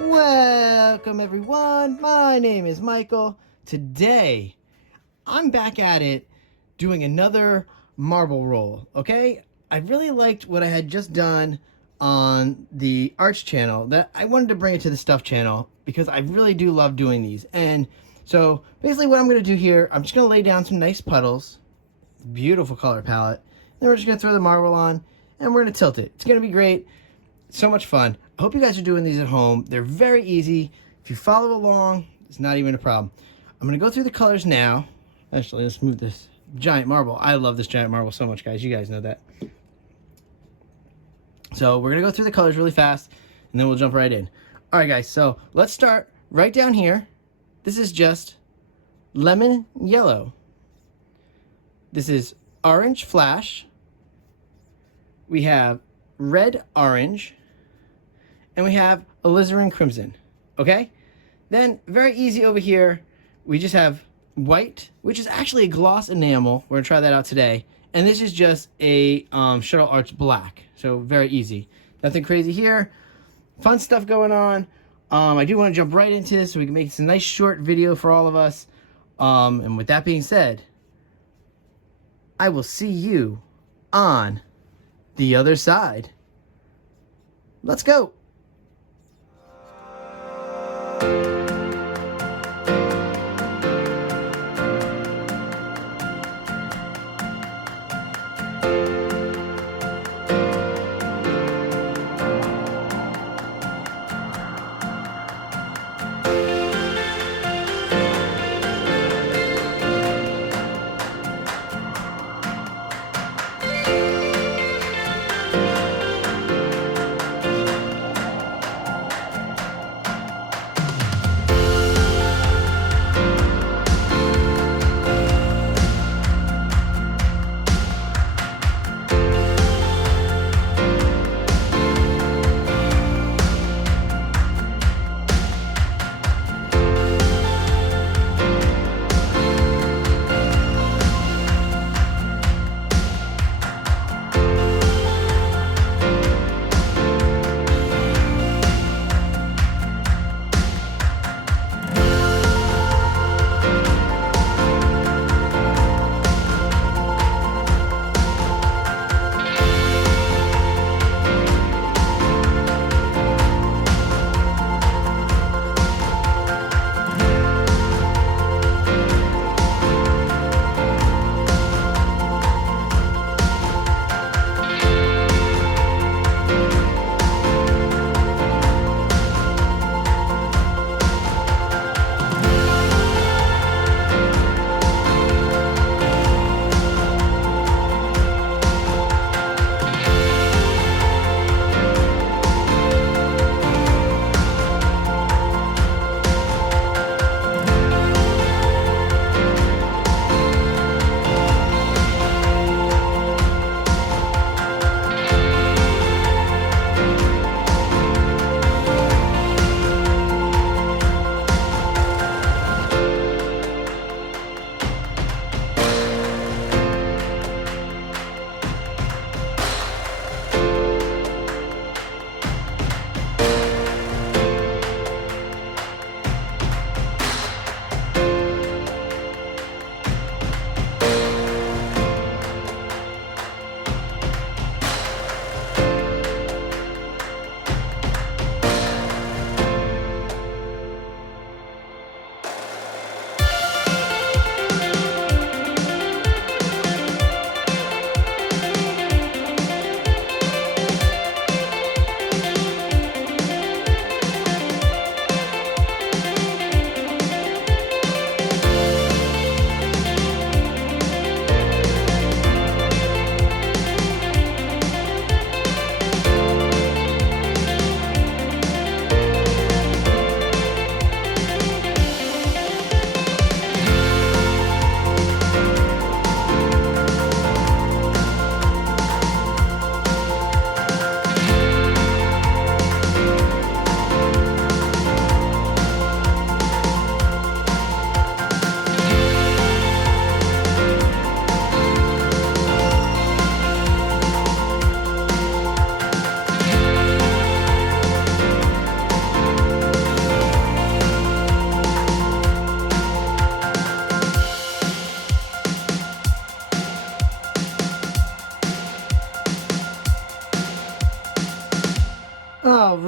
Welcome everyone, my name is Michael. Today, I'm back at it doing another marble roll, okay? I really liked what I had just done on the Arch channel that I wanted to bring it to the Stuff channel because I really do love doing these. And so basically what I'm gonna do here, I'm just gonna lay down some nice puddles, beautiful color palette, then we're just gonna throw the marble on and we're gonna tilt it. It's gonna be great. So much fun. I hope you guys are doing these at home. They're very easy. If you follow along, it's not even a problem. I'm going to go through the colors now. Actually, let's move this giant marble. I love this giant marble so much, guys. You guys know that. So we're going to go through the colors really fast, and then we'll jump right in. All right, guys. So let's start right down here. This is just lemon yellow. This is orange flash. We have red orange, and we have alizarin crimson. Okay, then very easy over here, we just have white, which is actually a gloss enamel. We're gonna try that out today, and this is just a shuttle arch black. So very easy, nothing crazy here. Fun stuff going on. I do want to jump right into this so we can make this a nice short video for all of us. And with that being said, I will see you on the other side. Let's go.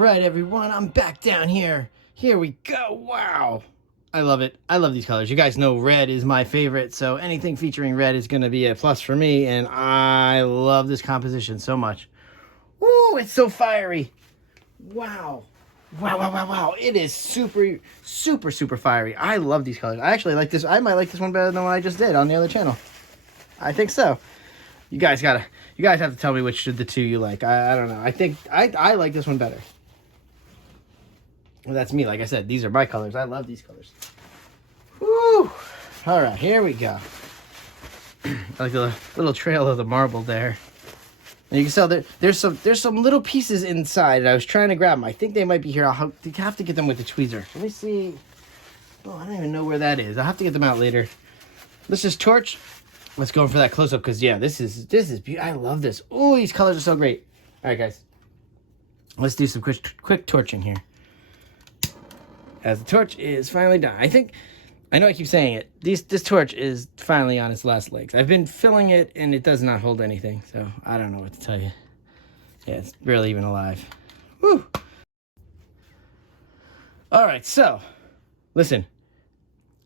right, everyone, I'm back down here. Here we go. Wow. I love it. I love these colors. You guys know red is my favorite, so anything featuring red is going to be a plus for me, and I love this composition so much. Woo, it's so fiery. Wow. Wow, wow, wow, wow. It is super, super, super fiery. I love these colors. I actually like this. I might like this one better than the one I just did on the other channel. I think so. You guys have to tell me which of the two you like. I don't know. I think I like this one better. Well, that's me. Like I said, these are my colors. I love these colors. Woo! All right, here we go. I like the little trail of the marble there. And you can tell there's some little pieces inside. And I was trying to grab them. I think they might be here. I'll have to get them with the tweezer. Let me see. Oh, I don't even know where that is. I'll have to get them out later. Let's just torch. Let's go for that close-up because, yeah, this is beautiful. I love this. Oh, these colors are so great. All right, guys. Let's do some quick torching here. As the torch is finally done. I know I keep saying it. This torch is finally on its last legs. I've been filling it, and it does not hold anything. So, I don't know what to tell you. Yeah, it's barely even alive. Woo! All right, so, listen.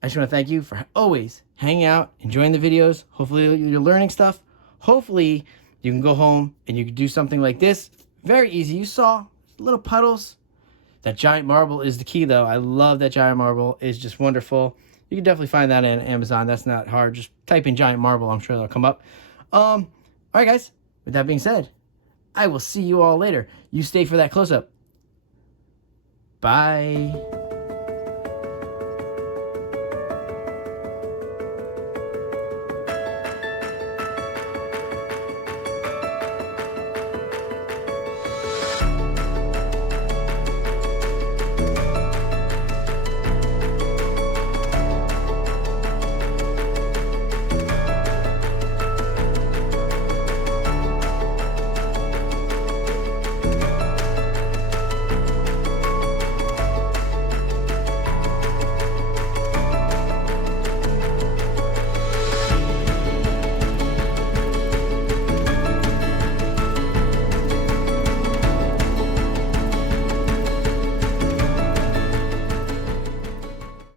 I just want to thank you for always hanging out, enjoying the videos. Hopefully, you're learning stuff. Hopefully, you can go home, and you can do something like this. Very easy. You saw little puddles. That giant marble is the key, though. I love that giant marble. It's just wonderful. You can definitely find that on Amazon. That's not hard. Just type in giant marble. I'm sure that'll come up. All right, guys. With that being said, I will see you all later. You stay for that close-up. Bye.